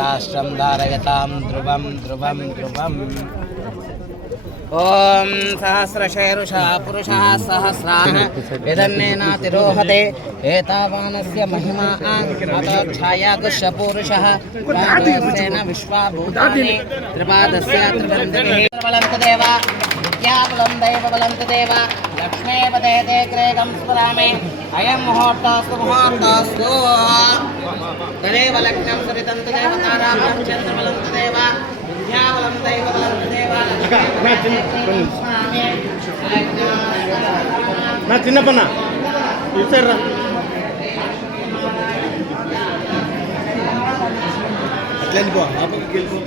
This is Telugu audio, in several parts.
రాష్ట్రం ధారయతాం ధ్రువం ధ్రువం ధ్రువం. ఓం సహస్రశీర్షా పురుషः సహస్రాన్ యదన్నేనాతిరోహతే ఏతావానస్య మహిమా అతఛాయాగుష్యపూరుషः రాజసేన విశ్వాభూతాని త్రిపాదస్య త్రిదంతిః బలంతదేవ విద్యాబలం దైవబలంతదేవ లక్ష్మీపదేతే గ్రేగం స్మరామి. అయం ముహూర్తస్తు ముహూర్తస్తు తదేవ లగ్నం సరితంతదేవ తారాబలం చంద్రబలంతదేవ విద్యాబలం దైవబలంతదేవ నా చిన్న పన్న ఇస్తారా అట్లా వెళ్ళిపో ఆ పక్కకి వెళ్ళిపో.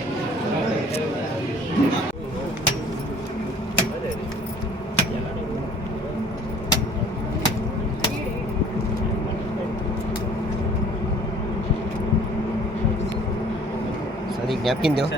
సరే జ్ఞాపకం దేవు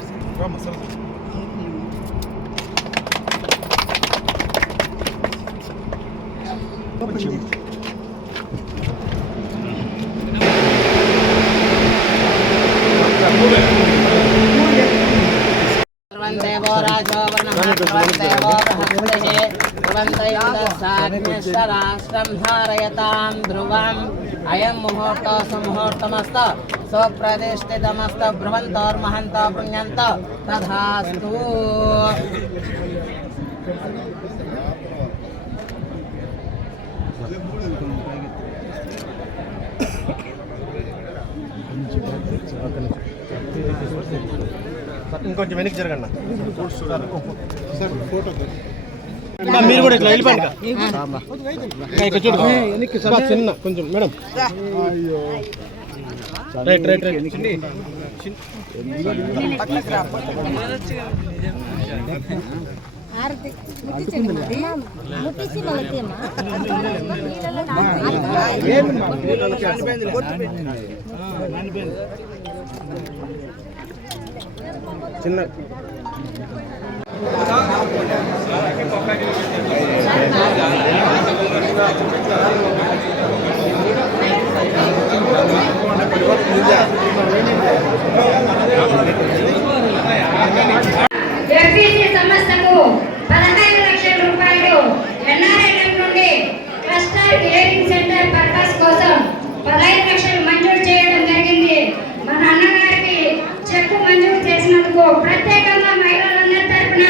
దేవో రాజో వర్ణదేవో రాష్ట్రం ధారయతాం ధ్రువం. అయం ముహూర్త సుముహూర్తమస్త స్వప్రతిష్ఠితమస్త బ్రువంతోర్మహంత పుణ్యంత తథాస్తు. ఇంకొంచెం వెనక్కి జరగండి. మీరు కూడా ఇట్లా వెళ్ళిపోండి. చూడు చిన్న కొంచెం మేడం. Right right right. చిన్న ఎఫ్బీసీ సంస్థకు 15 లక్షల రూపాయలు ఎన్ఆర్ఐఎం నుండి క్లస్టర్ హియరింగ్ సెంటర్ పర్పస్ కోసం 15 లక్షలు మంజూరు చేయడం జరిగింది. మన అన్నగారికి చెక్కు మంజూరు చేసినందుకు ప్రత్యేకంగా మహిళలందరి తరఫున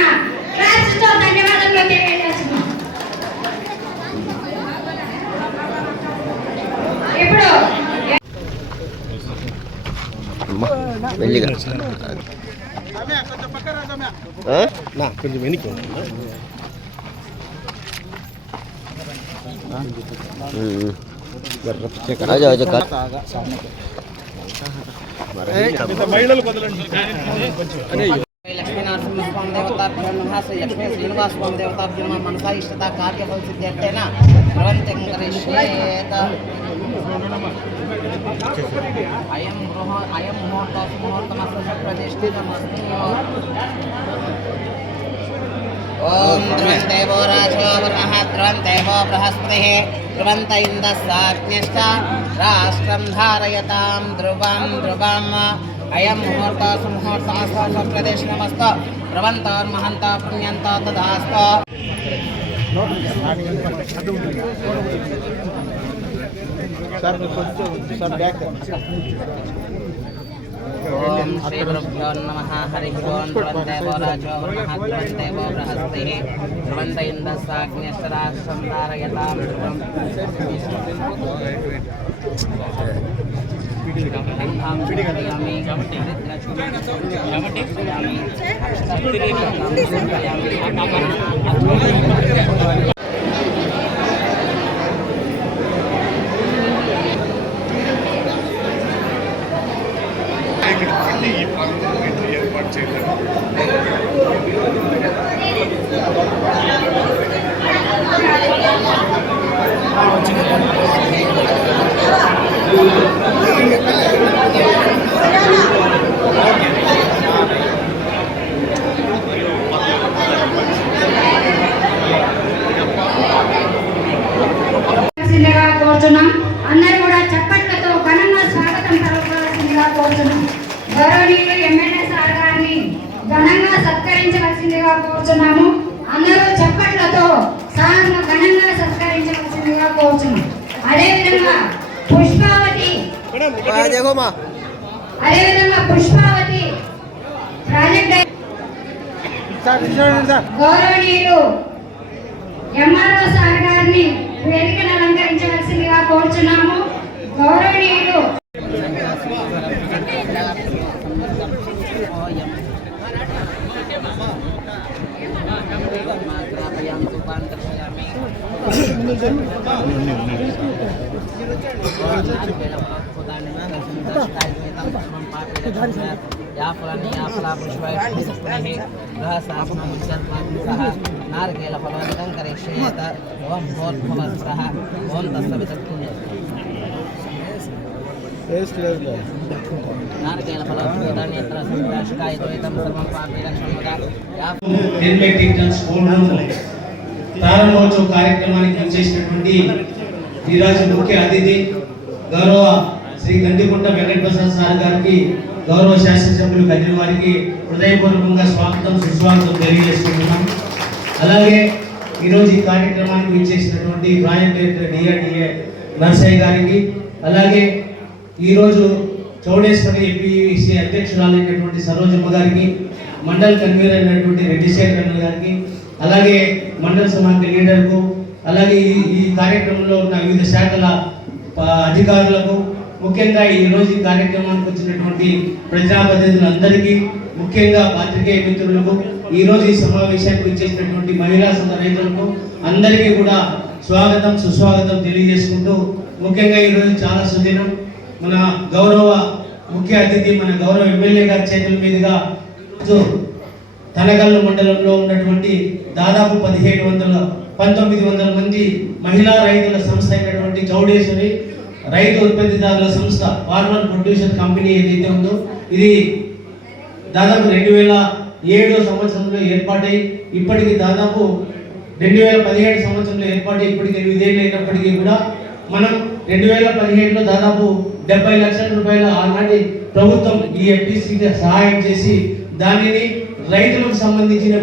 క్లాప్స్ తో ధన్యవాదాలు తెలియజేస్తున్నాం. ఇప్పుడు కొంచెం వెనక్కి మహిళలు కదలండి. లక్ష్మీనరసింహస్వామి దేవతాభ్యో నమః. శ్రీ లక్ష్మీ శ్రీనివాసస్వామి దేవతాభ్యో నమః. మనసా ఇష్టత కార్యఫల సిద్ధ్యర్థేన భవంతం కరిష్యేత. అయం ముహూర్త ముహూర్తమస్య ప్రతిష్ఠితమస్తి. ఓం ధ్రువందేవో రాజో వర్ణః ధ్రువందేవో బృహస్పతిః ధ్రువంత ఇంద్రస్యాగ్నిశ్చ రాష్ట్రం ధారయతాం ధ్రువం ధ్రువం. అయం ముహూర్త సుముహూర్తమస్త ప్రదేశనమస్త ధ్రువంతోర్మహంత పుణ్యంత తదాస్తు. ఓం శ్రీ గురుభ్యో నమః. హరి ఓం. ధ్రువందేవో రాజో వర్ణః ధ్రువందేవో బృహస్పతిః ధ్రువంత ఇంద్రస్యాగ్నిశ్చ రాష్ట్రం ధారయతాం ధ్రువం. ఏర్పాటు చేయలేదు. కోరుచున్నాము. అందరూ చప్పట్లతో సార్ను ఘనంగా సత్కరించవలసిందిగా కోరుచున్నాం. అదేవిధంగా పుష్పావతి ప్రాజెక్ట్ గౌరవనీయులు ఎంఆర్ఓ సార్ గారిని వేదికను అలంకరించవలసిందిగా కోరుచున్నాము. గౌరవనీయులు నారికేల ఫలవంతం కరిష్యేత ఓం భూర్భువస్వః ఓం తత్సవితుర్వరేణ్యం నారికేల ఫలవంతం యత్ర సంప్రాశకాయద్వైతం సర్వం పాపిరక్షమదా ప్రారంభోత్సవ కార్యక్రమానికి వచ్చేసినటువంటి ఈరోజు ముఖ్య అతిథి గౌరవ శ్రీ గండికుంట వెంకటప్రసాద్ సార్ గారికి, గౌరవ శాసనసభ్యులు కదిరి వారికి హృదయపూర్వకంగా స్వాగతం సుస్వాగతం తెలియజేసుకుంటున్నాం. అలాగే ఈరోజు ఈ కార్యక్రమానికి వచ్చేసినటువంటి ప్రాజెక్ట్ డైరెక్టర్ డిఆర్డిఏ నర్సయ్య గారికి, అలాగే ఈరోజు చౌడేశ్వరి ఏపీసీ అధ్యక్షురాలైనటువంటి సరోజమ్మ గారికి, మండల్ కన్వీనర్ అయినటువంటి రెడ్డిశేఖర్ గారికి, అలాగే మండల సమాఖ్య లీడర్కు, అలాగే ఈ కార్యక్రమంలో ఉన్న వివిధ శాఖల అధికారులకు, ముఖ్యంగా ఈరోజు ఈ కార్యక్రమానికి వచ్చినటువంటి ప్రజాప్రతినిధులందరికీ, ముఖ్యంగా పాత్రికేయ మిత్రులకు, ఈరోజు ఈ సమావేశానికి వచ్చేసినటువంటి మహిళా సంఘ రైతులకు అందరికీ కూడా స్వాగతం సుస్వాగతం తెలియజేసుకుంటూ, ముఖ్యంగా ఈరోజు చాలా సుదినం. మన గౌరవ ముఖ్య అతిథి మన గౌరవ ఎమ్మెల్యే గారి చేతుల మీదుగా తనగల్లు మండలంలో ఉన్నటువంటి దాదాపు 1900 మంది మహిళా రైతుల సంస్థ అయినటువంటి చౌడేశ్వరి రైతు ఉత్పత్తిదారుల సంస్థ ఫార్మర్ ప్రొడ్యూసర్ కంపెనీ ఏదైతే ఉందో, ఇది దాదాపు 2007 సంవత్సరంలో ఏర్పాటై ఇప్పటికి దాదాపు 2017 సంవత్సరంలో ఏర్పాటై ఇప్పటికి 8 ఏళ్ళు అయినప్పటికీ కూడా మనం 2017లో దాదాపు 70 లక్షల రూపాయల ఆనాటి ప్రభుత్వం ఈ ఎఫ్టీసీకి సహాయం చేసి దానిని రైతులకు సంబంధించిన